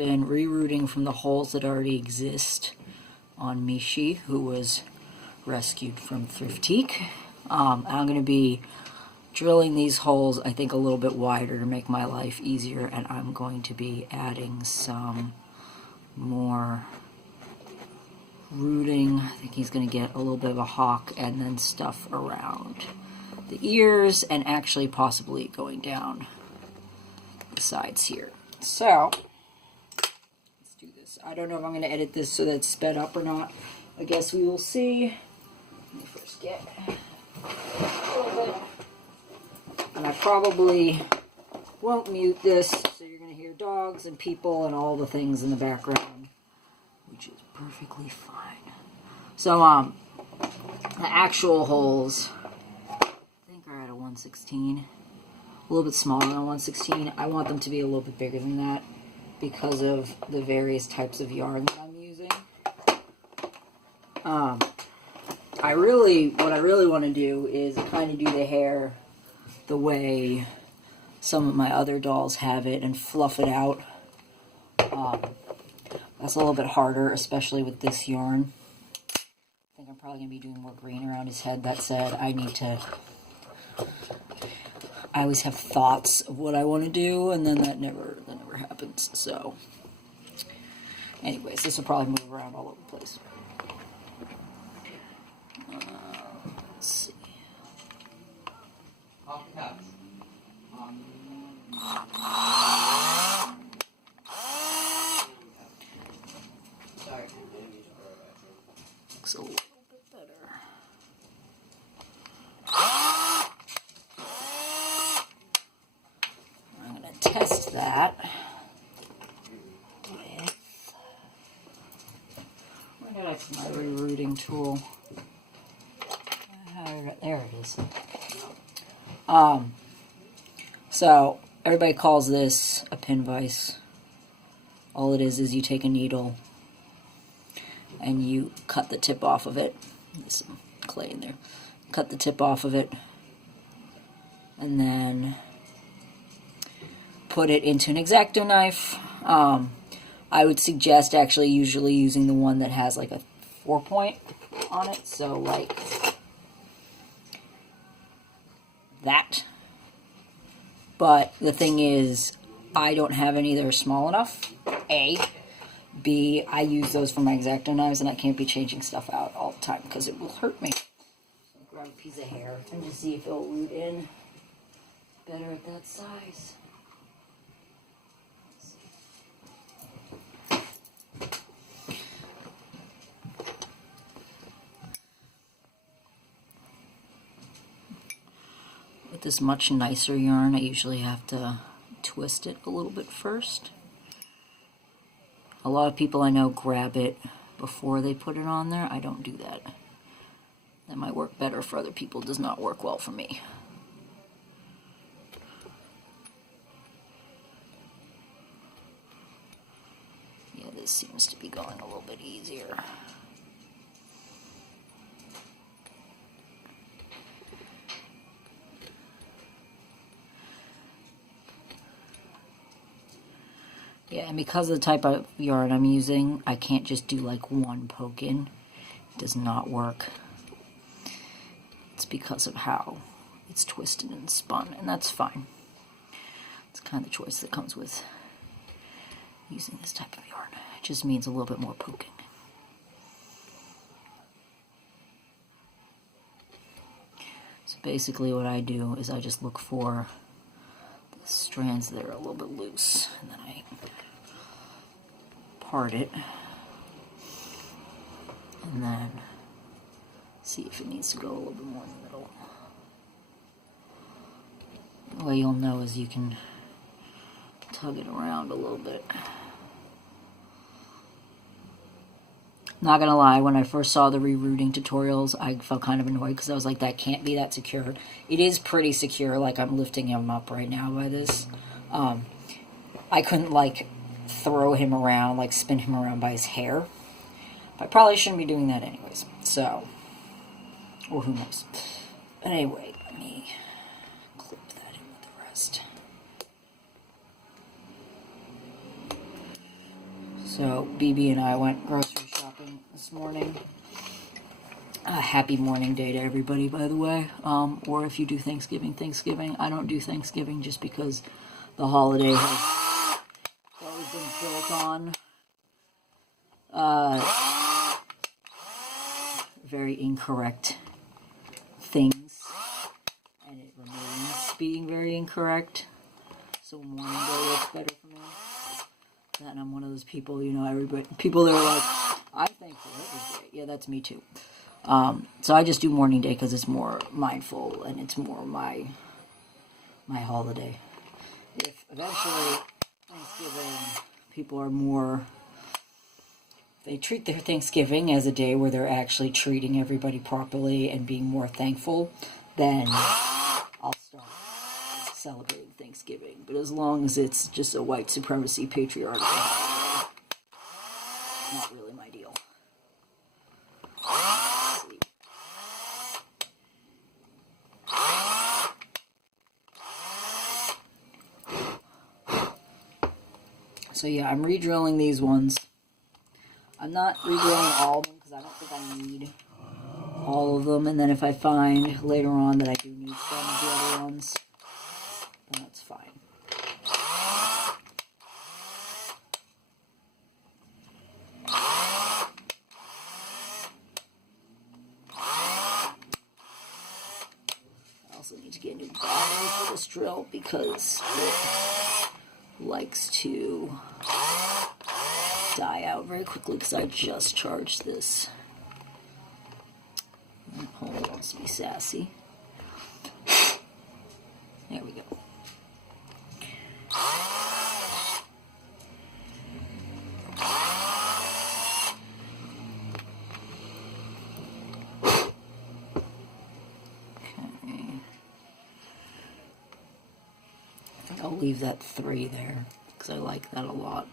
been rerouting from the holes that already exist on Mishi, who was rescued from Thriftique. I'm going to be drilling these holes, I think, a little bit wider to make my life easier, and I'm going to be adding some more rooting. I think he's going to get a little bit of a hawk, and then stuff around the ears, and actually possibly going down the sides here. So, let's do this. I don't know if I'm going to edit this so that it's sped up or not. I guess we will see. Let me first get a little bit. And I probably won't mute this, so you're going to hear dogs and people and all the things in the background, which is perfectly fine. So, the actual holes, I think, are at a 1/16. A little bit smaller than 1/16. I want them to be a little bit bigger than that because of the various types of yarn that I'm using. What I really want to do is kind of do the hair the way some of my other dolls have it and fluff it out. That's a little bit harder, especially with this yarn. I think I'm probably going to be doing more green around his head. That said, I always have thoughts of what I want to do, and then that never happens. So, anyways, this will probably move around all over the place. Let's see. Looks a little bit better. I'm going to test that with, where did I put my rerouting tool? There it is. So everybody calls this a pin vise. All it is you take a needle and you cut the tip off of it. There's some clay in there. Cut the tip off of it and then put it into an X-Acto knife. I would suggest actually usually using the one that has like a 4-point on it. So like that. But the thing is, I don't have any that are small enough, A. B, I use those for my X-Acto knives, and I can't be changing stuff out all the time because it will hurt me. So grab a piece of hair and just see if it'll root in better at that size. With this much nicer yarn, I usually have to twist it a little bit first. A lot of people I know grab it before they put it on there. I don't do that. That might work better for other people. It does not work well for me. Yeah, this seems to be going a little bit easier. Yeah, and because of the type of yarn I'm using, I can't just do like one poke in. It does not work. It's because of how it's twisted and spun, and that's fine. It's kind of the choice that comes with using this type of yarn. It just means a little bit more poking. So basically what I do is I just look for the strands that are a little bit loose, and then I part it, and then see if it needs to go a little bit more in the middle. The way you'll know is you can tug it around a little bit. Not gonna lie, when I first saw the rerouting tutorials, I felt kind of annoyed because I was like, that can't be that secure. It is pretty secure, like I'm lifting him up right now by this. I couldn't like throw him around, like spin him around by his hair. But I probably shouldn't be doing that anyways. So, or who knows. But anyway, let me clip that in with the rest. So BB and I went grocery shopping this morning. Happy Mourning Day to everybody, by the way. Or if you do Thanksgiving. I don't do Thanksgiving just because the holiday has always been built on very incorrect things, and it remains being very incorrect. So Mourning Day works better for me. And I'm one of those people, you know, people that are like, I'm thankful every day. Yeah, that's me too. So I just do Mourning Day because it's more mindful and it's more my holiday. If eventually Thanksgiving, people are more, they treat their Thanksgiving as a day where they're actually treating everybody properly and being more thankful, then I'll start celebrating Thanksgiving. But as long as it's just a white supremacy patriarchal holiday, it's not really my deal. So yeah, I'm re-drilling these ones. I'm not re-drilling all of them because I don't think I need all of them. And then if I find later on that I do need some of the other ones, then that's fine. I also need to get a new battery for this drill because it likes to die out very quickly because I just charged this. Hold on, wants to be sassy. There we go. I'll leave that 3 there because I like that a lot.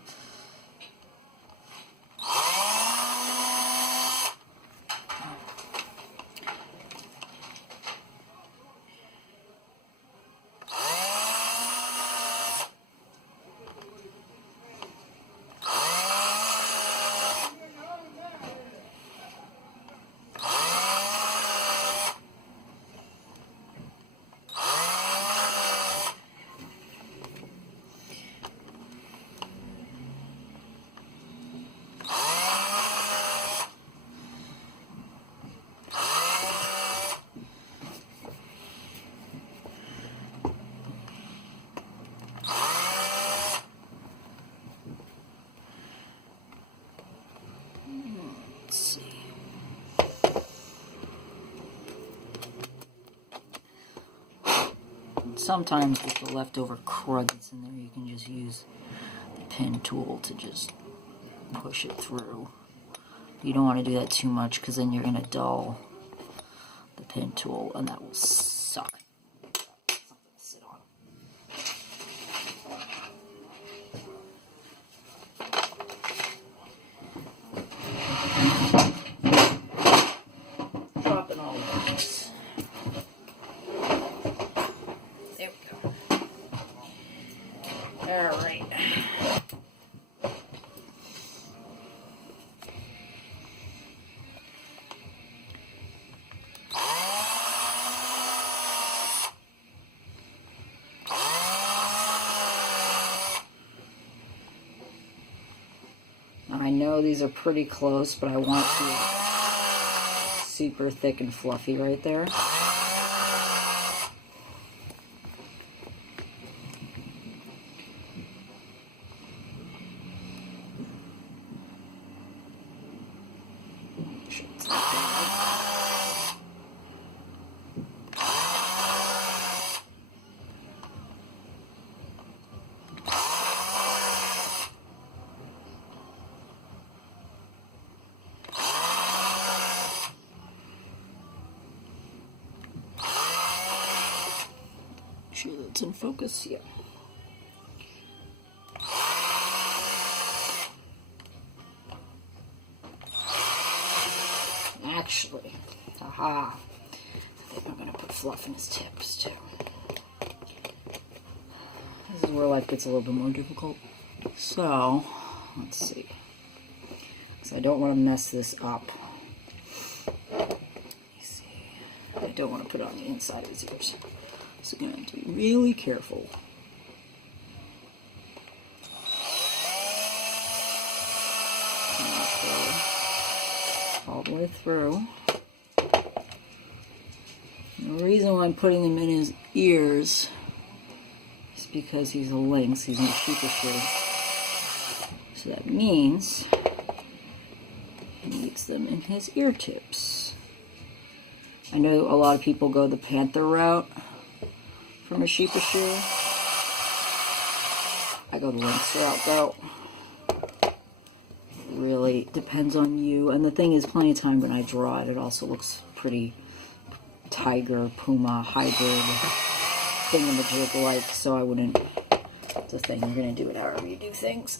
Sometimes with the leftover crud that's in there, you can just use the pin tool to just push it through. You don't want to do that too much because then you're going to dull the pin tool and that will suck. Something to sit on. Dropping all of this. There we go. All right. I know these are pretty close, but I want to super thick and fluffy right there. Sure that's in focus, yeah. Actually, aha, I think I'm going to put fluff in his tips too. This is where life gets a little bit more difficult. So, let's see. So I don't want to mess this up. Let me see. I don't want to put it on the inside of his ears. So I'm going to have to be really careful. All the way through. And the reason why I'm putting them in his ears is because he's a lynx, he's in a mishipeshu. So that means he needs them in his ear tips. I know a lot of people go the panther route for mishipeshu. I go the lynx route though. Really depends on you, and the thing is, plenty of time when I draw it, it also looks pretty tiger, puma, hybrid thingamajig like, so I wouldn't, it's a thing, you're going to do it however you do things.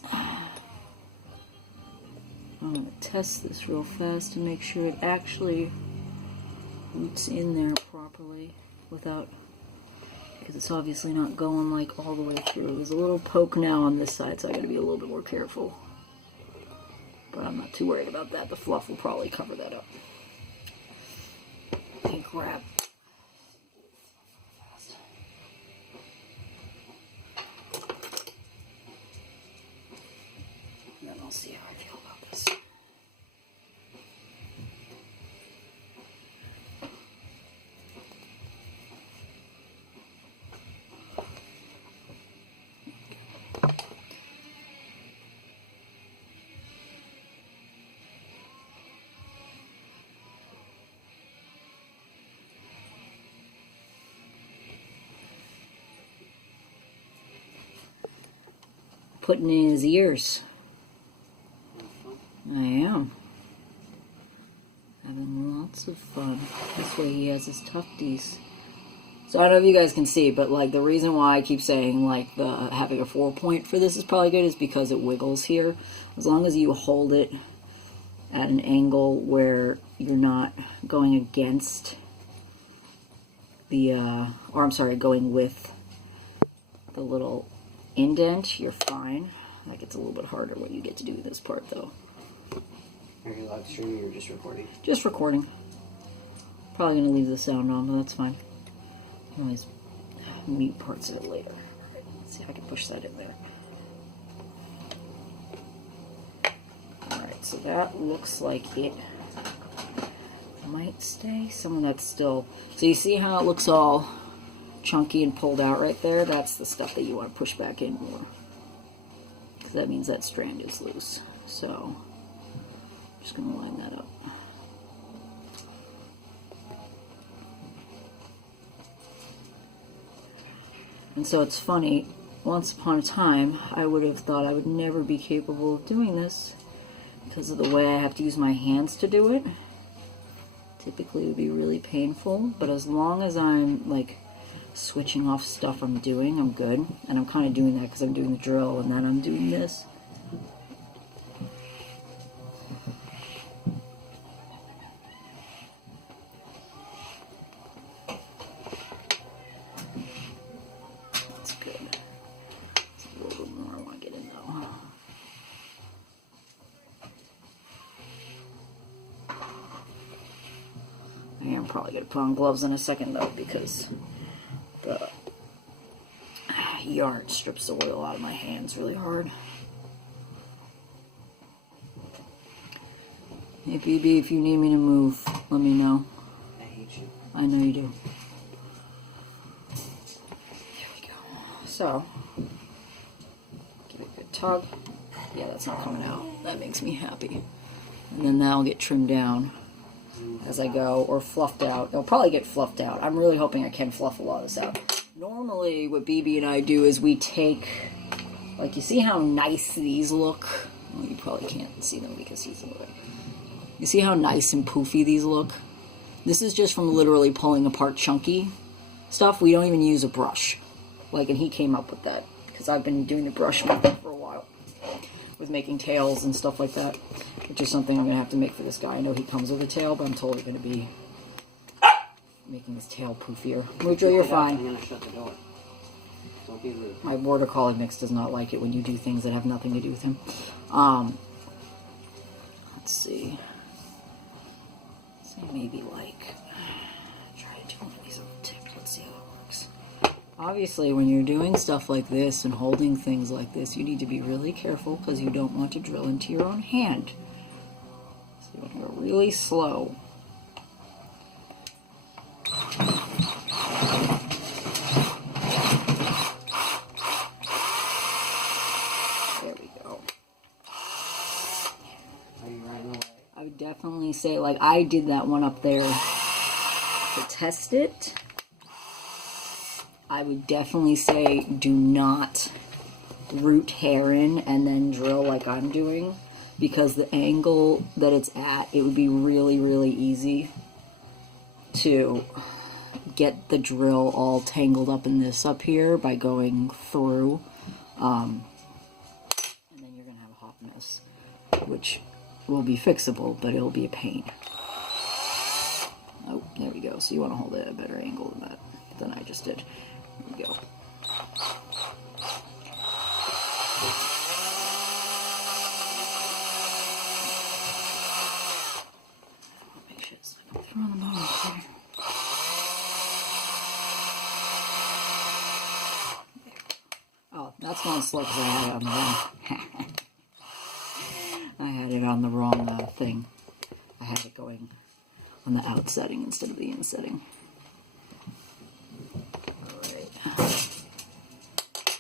I'm going to test this real fast to make sure it actually roots in there properly without, because it's obviously not going like all the way through. There's a little poke now on this side, so I got to be a little bit more careful. But I'm not too worried about that. The fluff will probably cover that up. Okay, grab. And then I'll see how I feel about this. Putting in his ears. I am. Having lots of fun. This way he has his tufties. So I don't know if you guys can see, but like the reason why I keep saying like the having a 4-point for this is probably good is because it wiggles here. As long as you hold it at an angle where you're not going against the, or I'm sorry, going with the little indent, you're fine. That gets a little bit harder when you get to do this part though. Are you live streaming or just recording? Just recording. Probably going to leave the sound on, but that's fine. I can always mute parts of it later. Alright, let's see if I can push that in there. Alright, so that looks like it might stay. Some of that's still... So you see how it looks all chunky and pulled out right there? That's the stuff that you want to push back in more. Because that means that strand is loose. So, I'm just going to line that up. And so it's funny, once upon a time, I would have thought I would never be capable of doing this because of the way I have to use my hands to do it. Typically it would be really painful, but as long as I'm like switching off stuff I'm doing, I'm good. And I'm kind of doing that because I'm doing the drill and then I'm doing this. That's good. That's a little bit more I want to get in though. I am probably going to put on gloves in a second though because the yarn strips the oil out of my hands really hard. Hey BB, if you need me to move, let me know. I hate you. I know you do. There we go. So, give it a good tug. Yeah, that's not coming out. That makes me happy. And then that'll get trimmed down as I go, or fluffed out. It'll probably get fluffed out. I'm really hoping I can fluff a lot of this out. Normally, what BB and I do is we take, like, you see how nice these look? Well, you probably can't see them because he's in the way. You see how nice and poofy these look? This is just from literally pulling apart chunky stuff. We don't even use a brush. Like, and he came up with that because I've been doing the brush method for a while with making tails and stuff like that, which is something I'm going to have to make for this guy. I know he comes with a tail, but I'm totally going to be making his tail poofier. Mujo, you're fine. I'm going to shut the door. Don't be rude. My border collie mix does not like it when you do things that have nothing to do with him. let's see. So maybe like, try to do one of these little tips. Let's see how it works. Obviously, when you're doing stuff like this and holding things like this, you need to be really careful because you don't want to drill into your own hand. So you want to go really slow. There we go. Are you running away? I would definitely say, like, I did that one up there to test it. I would definitely say do not root hair in and then drill like I'm doing, because the angle that it's at, it would be really, really easy to get the drill all tangled up in this up here by going through. And then you're going to have a hot mess, which will be fixable, but it'll be a pain. Oh, there we go. So you want to hold it at a better angle than I just did. There we go. Make sure it's like I'm throwing them all up there. Oh, that's going slow because I had it on the wrong. I had it on the wrong thing. I had it going on the out setting instead of the in setting.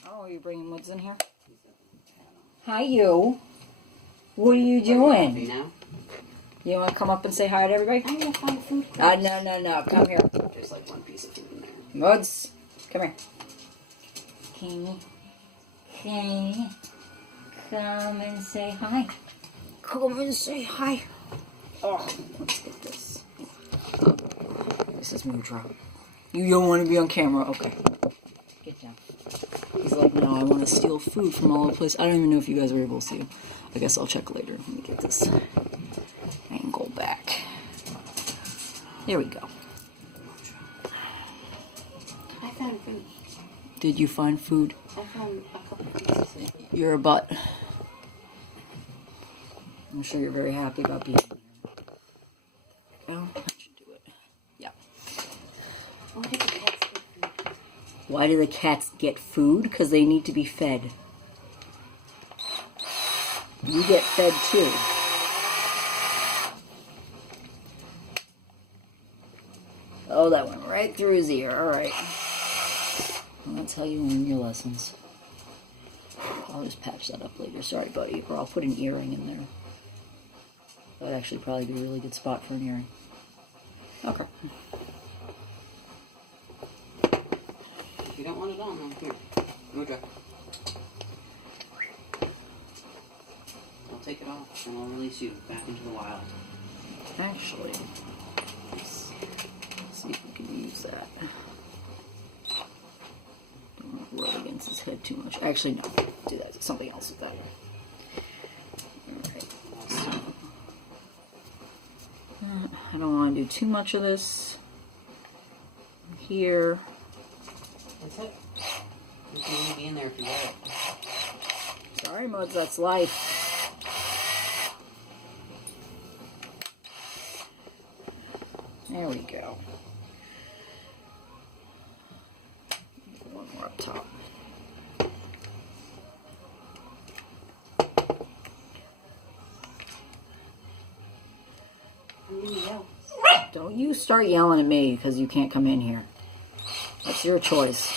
Oh, are you bringing woods in here? Hi, you. What are you doing? Now? You want to come up and say hi to everybody? I'm gonna find food. No. Come here. There's like one piece of food in there. Woods, come here. Can you come and say hi? Come and say hi. Oh, let's get this. This is Mudra. You don't want to be on camera. Okay. Get down. He's like, no, I want to steal food from all over the place. I don't even know if you guys are able to see him. I guess I'll check later. Let me get this angle back. There we go. I found food. Did you find food? I found a couple pieces of food. You're a butt. I'm sure you're very happy about being here. Oh, that should do it. Yeah. Why do the cats get Why do the cats get food? food? Because they need to be fed. You get fed too. Oh, that went right through his ear. All right. Well, that's how you learn your lessons. I'll just patch that up later. Sorry, buddy. Or I'll put an earring in there. That would actually probably be a really good spot for an earring. Okay. If you don't want it on, then here. Mudra. I'll take it off and I'll release you back into the wild. Actually, let's see if we can use that. Don't want to rub against his head too much. Actually, no. Do that. Something else with that. Alright. I don't want to do too much of this here. That's it. You can only be in there if you want it. Sorry, Muds, that's life. There we go. One more up top. I'm gonna yell. Don't you start yelling at me because you can't come in here. That's your choice.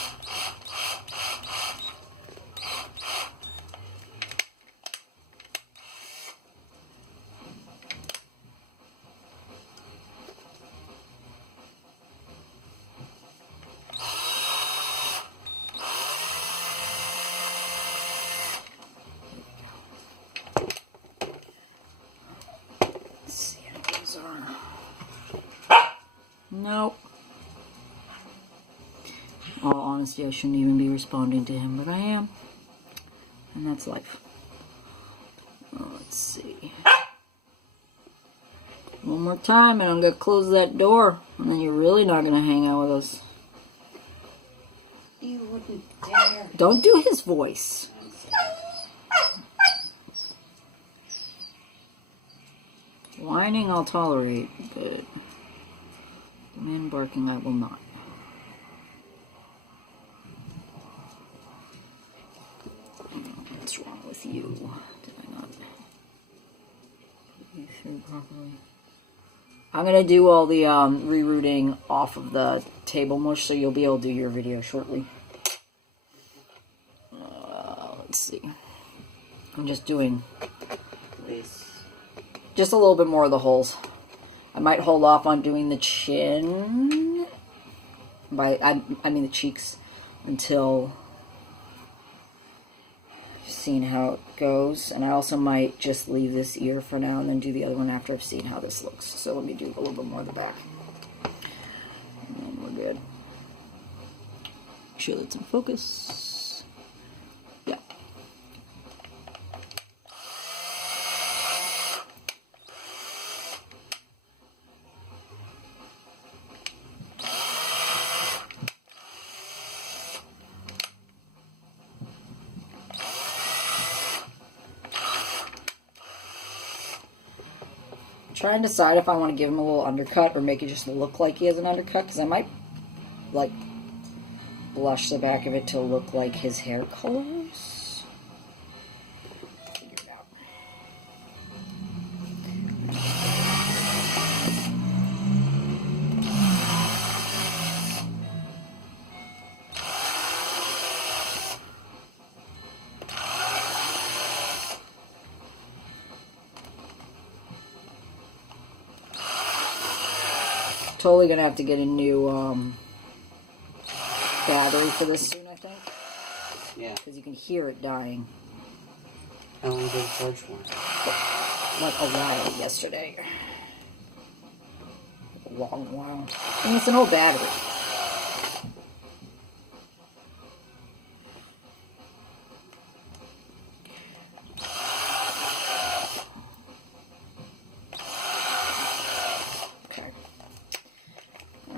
Nope. In all honesty, I shouldn't even be responding to him, but I am. And that's life. Oh, let's see. One more time, and I'm going to close that door. And then you're really not going to hang out with us. You wouldn't dare. Don't do his voice. Whining I'll tolerate, but demand barking I will not. What's wrong with you? Did I not put you through properly? I'm gonna do all the rerouting off of the table mush, so you'll be able to do your video shortly. Let's see. I'm just doing just a little bit more of the holes. I might hold off on doing the chin, I mean the cheeks, until seeing how it goes. And I also might just leave this ear for now and then do the other one after I've seen how this looks. So let me do a little bit more of the back. And then we're good. Make sure that's in focus. Yeah. Try and decide if I want to give him a little undercut or make it just look like he has an undercut, because I might like blush the back of it to look like his hair colors. Figure it out. Totally gonna have to get a new battery for this soon, I think. Yeah. Because you can hear it dying. How long did it charge for? Like a while yesterday. A long while. And it's an old battery.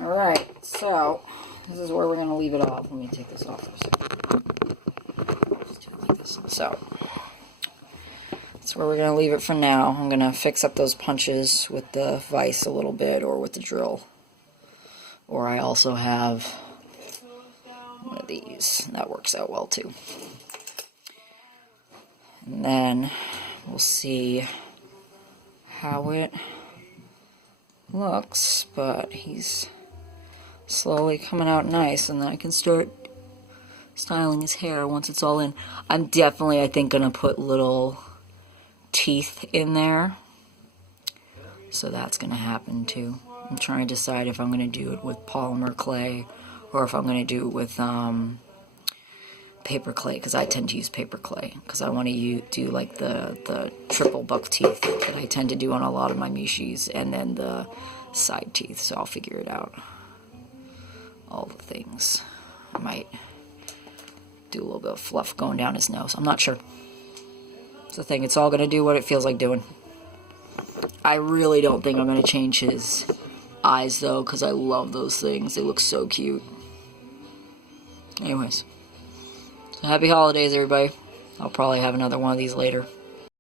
Alright, so this is where we're going to leave it off. Let me take this off for a second. Just do it like this. So, that's where we're going to leave it for now. I'm going to fix up those punches with the vise a little bit, or with the drill. Or I also have one of these. That works out well too. And then we'll see how it looks, but he's slowly coming out nice, and then I can start styling his hair once it's all in. I'm definitely, I think, gonna put little teeth in there, so that's gonna happen too. I'm trying to decide if I'm gonna do it with polymer clay or if I'm gonna do it with paper clay, because I tend to use paper clay because I want to do like the triple buck teeth that I tend to do on a lot of my Mishis, and then the side teeth, so I'll figure it out. All the things. I might do a little bit of fluff going down his nose. I'm not sure. It's the thing. It's all going to do what it feels like doing. I really don't think I'm going to change his eyes, though, because I love those things. They look so cute. Anyways. So happy holidays, everybody. I'll probably have another one of these later.